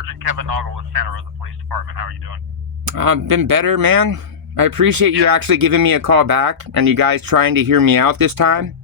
Sergeant Kevin Noggle with Santa Rosa Police Department. How are you doing? Been better, man. I appreciate you actually giving me a call back and you guys trying to hear me out this time.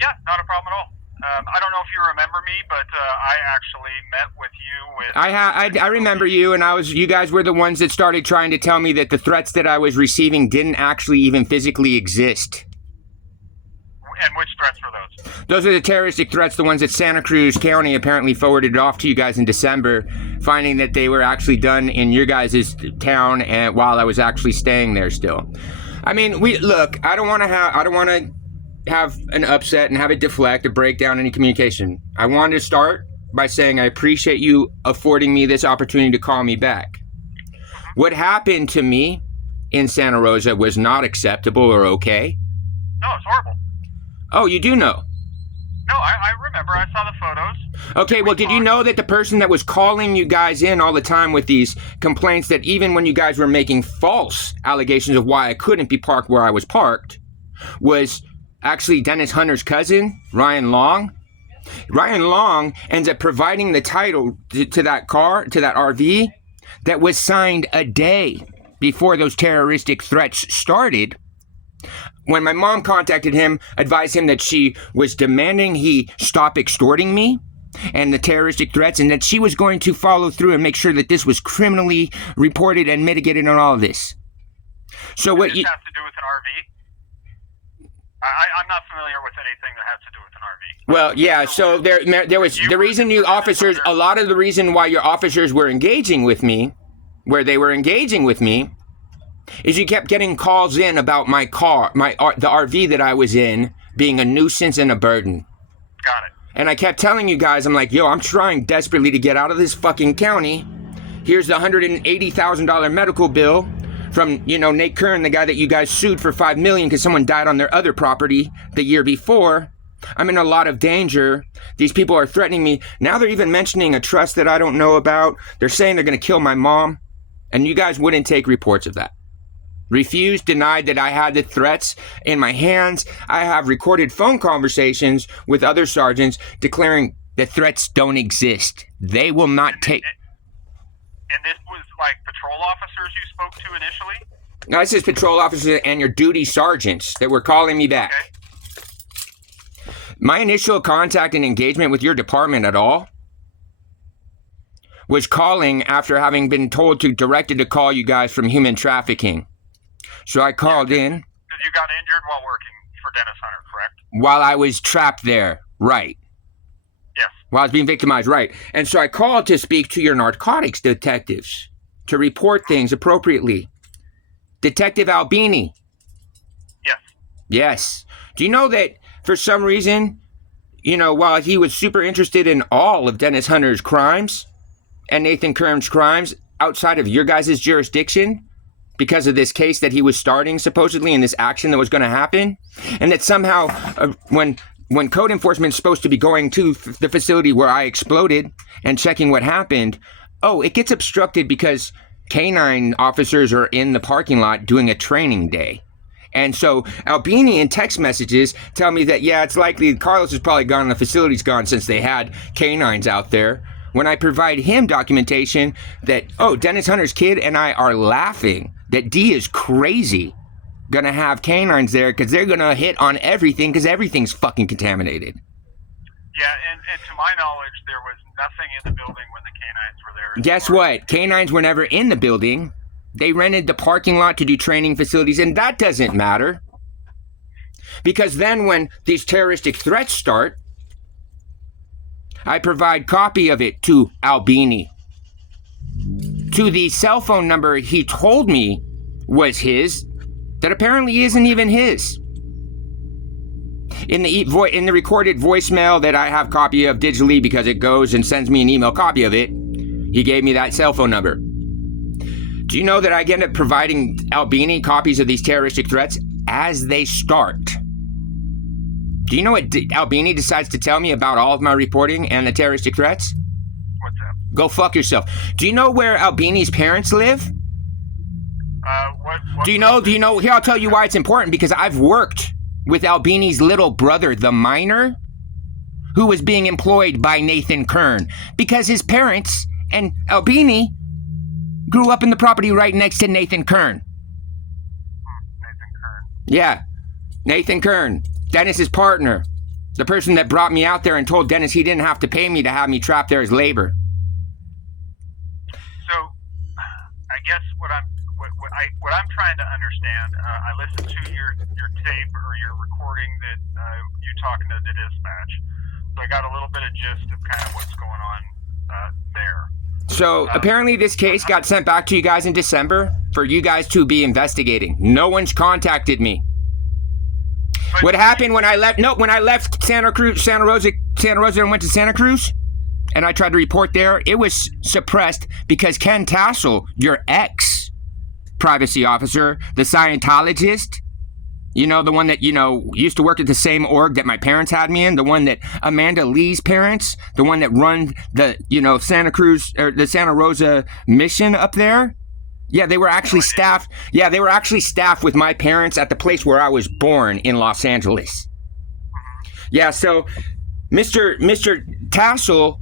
Yeah, not a problem at all. I don't know if you remember me, but I actually met with you with... I remember you, and you guys were the ones that started trying to tell me that the threats that I was receiving didn't actually even physically exist. And which threats were those? Those are the terroristic threats, the ones that Santa Cruz County apparently forwarded off to you guys in December, finding that they were actually done in your guys' town and while I was actually staying there still. I mean, I don't want to have an upset and have it deflect or break down any communication. I wanted to start by saying I appreciate you affording me this opportunity to call me back. What happened to me in Santa Rosa was not acceptable or okay. No, it's horrible. Oh, you do know? No, I remember. I saw the photos. Okay, well, did you know that the person that was calling you guys in all the time with these complaints, that even when you guys were making false allegations of why I couldn't be parked where I was parked, was actually Dennis Hunter's cousin, Ryan Long? Ryan Long ends up providing the title to that car, to that RV, that was signed a day before those terroristic threats started. When my mom contacted him, advised him that she was demanding he stop extorting me and the terroristic threats, and that she was going to follow through and make sure that this was criminally reported and mitigated on all of this. So what you have to do with an RV? I'm not familiar with anything that has to do with an RV. Well, yeah, so there was the reason you officers, a lot of the reason why your officers were engaging with me, where they were engaging with me, is you kept getting calls in about my car, the RV that I was in, being a nuisance and a burden. Got it. And I kept telling you guys, I'm like, yo, I'm trying desperately to get out of this fucking county. Here's the $180,000 medical bill from, Nate Kern, the guy that you guys sued for $5 million because someone died on their other property the year before. I'm in a lot of danger. These people are threatening me. Now they're even mentioning a trust that I don't know about. They're saying they're going to kill my mom. And you guys wouldn't take reports of that. Refused, denied that I had the threats in my hands. I have recorded phone conversations with other sergeants declaring that threats don't exist. They will not take... And this was like patrol officers you spoke to initially? No, this is patrol officers and your duty sergeants that were calling me back. Okay. My initial contact and engagement with your department at all was calling after having been directed to call you guys from human trafficking. So I called in. Because you got injured while working for Dennis Hunter, correct? While I was trapped there, right. Yes. While I was being victimized, right. And so I called to speak to your narcotics detectives to report things appropriately. Detective Albini. Yes. Yes. Do you know that for some reason, while he was super interested in all of Dennis Hunter's crimes and Nathan Kern's crimes outside of your guys' jurisdiction, because of this case that he was starting, supposedly, in this action that was going to happen, and that somehow when code enforcement is supposed to be going to the facility where I exploded and checking what happened, it gets obstructed because canine officers are in the parking lot doing a training day. And so Albini in text messages tell me that, yeah, it's likely Carlos is probably gone and the facility's gone since they had canines out there. When I provide him documentation that, Dennis Hunter's kid and I are laughing that D is crazy gonna have canines there because they're gonna hit on everything because everything's fucking contaminated. Yeah, and to my knowledge, there was nothing in the building when the canines were there. Guess what? Canines were never in the building. They rented the parking lot to do training facilities, and that doesn't matter. Because then when these terroristic threats start, I provide copy of it to Albini. To the cell phone number he told me was his, that apparently isn't even his. In the recorded voicemail that I have copy of digitally because it goes and sends me an email copy of it, he gave me that cell phone number. Do you know that I end up providing Albini copies of these terroristic threats as they start? Do you know what Albini decides to tell me about all of my reporting and the terroristic threats? What's that? Go fuck yourself. Do you know where Albini's parents live? What? Do you know? Here, I'll tell you why it's important. Because I've worked with Albini's little brother, the minor, who was being employed by Nathan Kern. Because his parents And Albini grew up in the property right next to Nathan Kern. Nathan Kern. Yeah, Nathan Kern, Dennis's partner. The person that brought me out there and told Dennis he didn't have to pay me to have me trapped there as labor. So, I guess what I'm trying to understand, I listened to your tape or your recording that you talking to the dispatch, so I got a little bit of gist of kind of what's going on there. So apparently this case got sent back to you guys in December for you guys to be investigating. No one's contacted me. But What happened when I left? No, when I left Santa Rosa, and went to Santa Cruz, and I tried to report there, it was suppressed because Ken Tassel, your ex-privacy officer, the Scientologist, you know, the one that, you know, used to work at the same org that my parents had me in, the one that Amanda Lee's parents, the one that run the, you know, Santa Cruz or the Santa Rosa mission up there. Yeah, they were actually staffed. Yeah, they were actually staffed with my parents at the place where I was born in Los Angeles. Yeah, so Mr. Tassel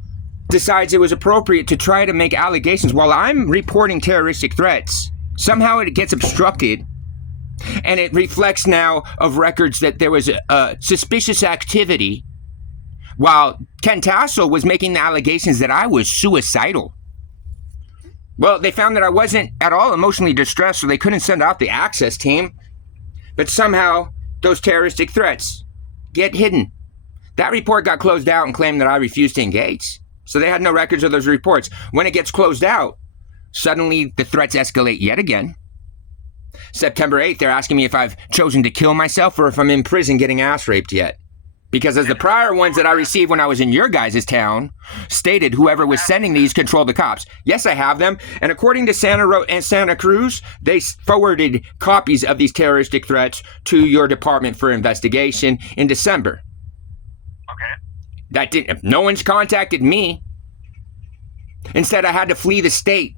decides it was appropriate to try to make allegations while I'm reporting terroristic threats. Somehow it gets obstructed, and it reflects now of records that there was suspicious activity while Ken Tassel was making the allegations that I was suicidal. Well, they found that I wasn't at all emotionally distressed, so they couldn't send out the access team. But somehow, those terroristic threats get hidden. That report got closed out and claimed that I refused to engage. So they had no records of those reports. When it gets closed out, suddenly the threats escalate yet again. September 8th, they're asking me if I've chosen to kill myself or if I'm in prison getting ass raped yet. Because as the prior ones that I received when I was in your guys' town stated, whoever was sending these controlled the cops. Yes, I have them. And according to Santa Cruz, they forwarded copies of these terroristic threats to your department for investigation in December. Okay. No one's contacted me. Instead, I had to flee the state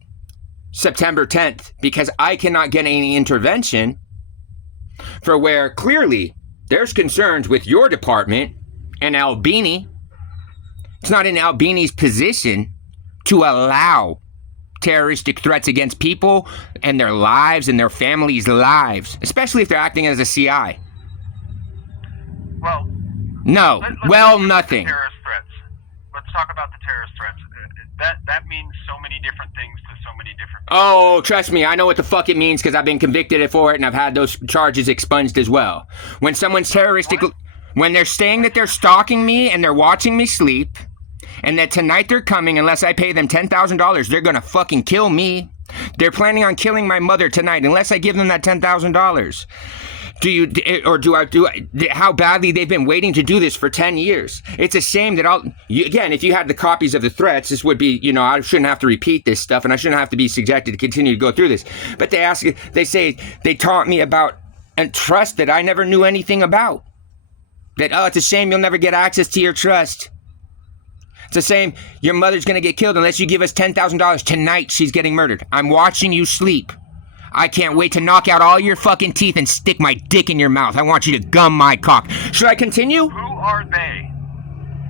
September 10th because I cannot get any intervention for where clearly there's concerns with your department and Albini. It's not in Albini's position to allow terroristic threats against people and their lives and their families' lives, especially if they're acting as a CI. Well, no. Nothing. Terrorist threats. Let's talk about the terrorist threats. That means so many different things to so many different people. Oh, trust me, I know what the fuck it means because I've been convicted for it and I've had those charges expunged as well. When someone's terroristic, when they're saying that they're stalking me and they're watching me sleep, and that tonight they're coming unless I pay them $10,000, they're gonna fucking kill me. They're planning on killing my mother tonight unless I give them that $10,000. How badly they've been waiting to do this for 10 years. It's a shame that again, if you had the copies of the threats, this would be, you know, I shouldn't have to repeat this stuff and I shouldn't have to be subjected to continue to go through this. But they say they taught me about a trust that I never knew anything about. That, it's a shame you'll never get access to your trust. It's the same, your mother's gonna get killed unless you give us $10,000. Tonight she's getting murdered. I'm watching you sleep. I can't wait to knock out all your fucking teeth and stick my dick in your mouth. I want you to gum my cock. Should I continue? Who are they?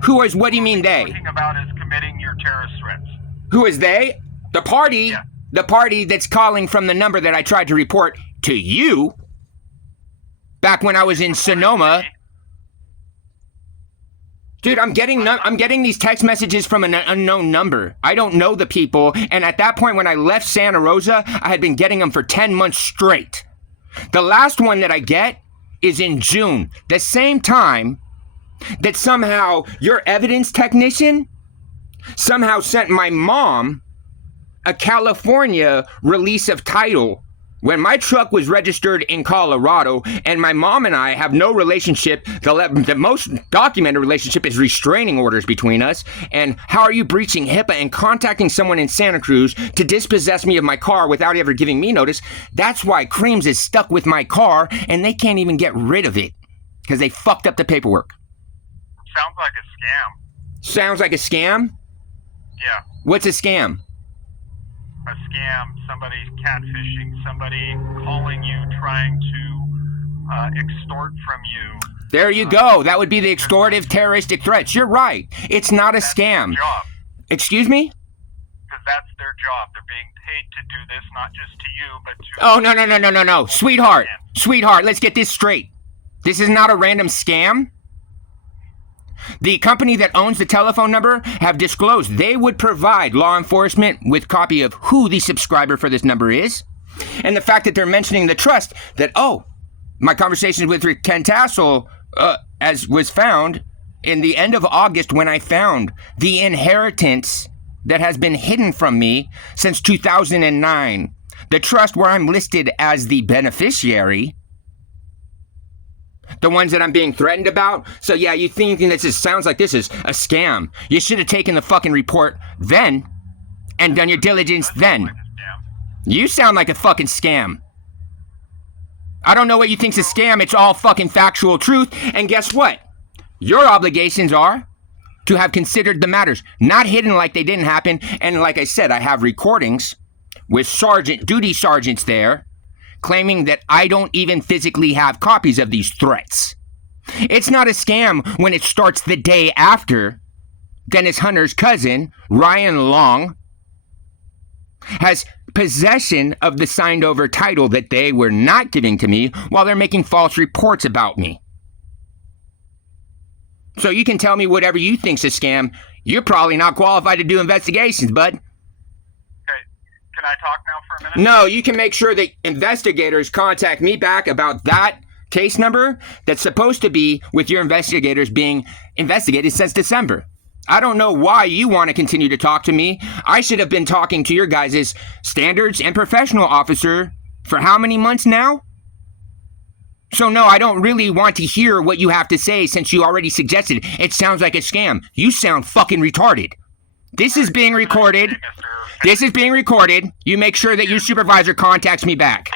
What do you mean they? Talking about is committing your terrorist threats. Who is they? The party. Yeah. The party that's calling from the number that I tried to report to you back when I was in Sonoma. Dude, I'm getting these text messages from an unknown number. I don't know the people, and at that point when I left Santa Rosa, I had been getting them for 10 months straight. The last one that I get is in June, the same time that somehow your evidence technician somehow sent my mom a California release of title when my truck was registered in Colorado, and my mom and I have no relationship. The most documented relationship is restraining orders between us. And how are you breaching HIPAA and contacting someone in Santa Cruz to dispossess me of my car without ever giving me notice? That's why Creams is stuck with my car, and they can't even get rid of it because they fucked up the paperwork. Sounds like a scam. Sounds like a scam? Yeah. What's a scam? A scam, somebody catfishing, somebody calling you, trying to extort from you. There you go. That would be the extortive terroristic threats. You're right. It's not a scam. Job. Excuse me? Because that's their job. They're being paid to do this, not just to you, but to... Oh, no. Sweetheart, let's get this straight. This is not a random scam. The company that owns the telephone number have disclosed they would provide law enforcement with copy of who the subscriber for this number is. And the fact that they're mentioning the trust that, oh, my conversations with Ken Tassel, as was found in the end of August when I found the inheritance that has been hidden from me since 2009. The trust where I'm listed as the beneficiary. The ones that I'm being threatened about. So yeah, you thinking this sounds like this is a scam. You should have taken the fucking report then and done your diligence then. You sound like a fucking scam. I don't know what you think's a scam. It's all fucking factual truth. And guess what? Your obligations are to have considered the matters, not hidden like they didn't happen. And like I said, I have recordings with duty sergeants there claiming that I don't even physically have copies of these threats. It's not a scam when it starts the day after Dennis Hunter's cousin, Ryan Long, has possession of the signed over title that they were not giving to me while they're making false reports about me. So you can tell me whatever you think's a scam. You're probably not qualified to do investigations, bud. Okay, can I talk now for a minute? No, you can make sure that investigators contact me back about that case number that's supposed to be with your investigators being investigated since December. I don't know why you want to continue to talk to me. I should have been talking to your guys' standards and professional officer for how many months now? So no, I don't really want to hear what you have to say since you already suggested it sounds like a scam. You sound fucking retarded. This is being recorded. This is being recorded. You make sure that your supervisor contacts me back.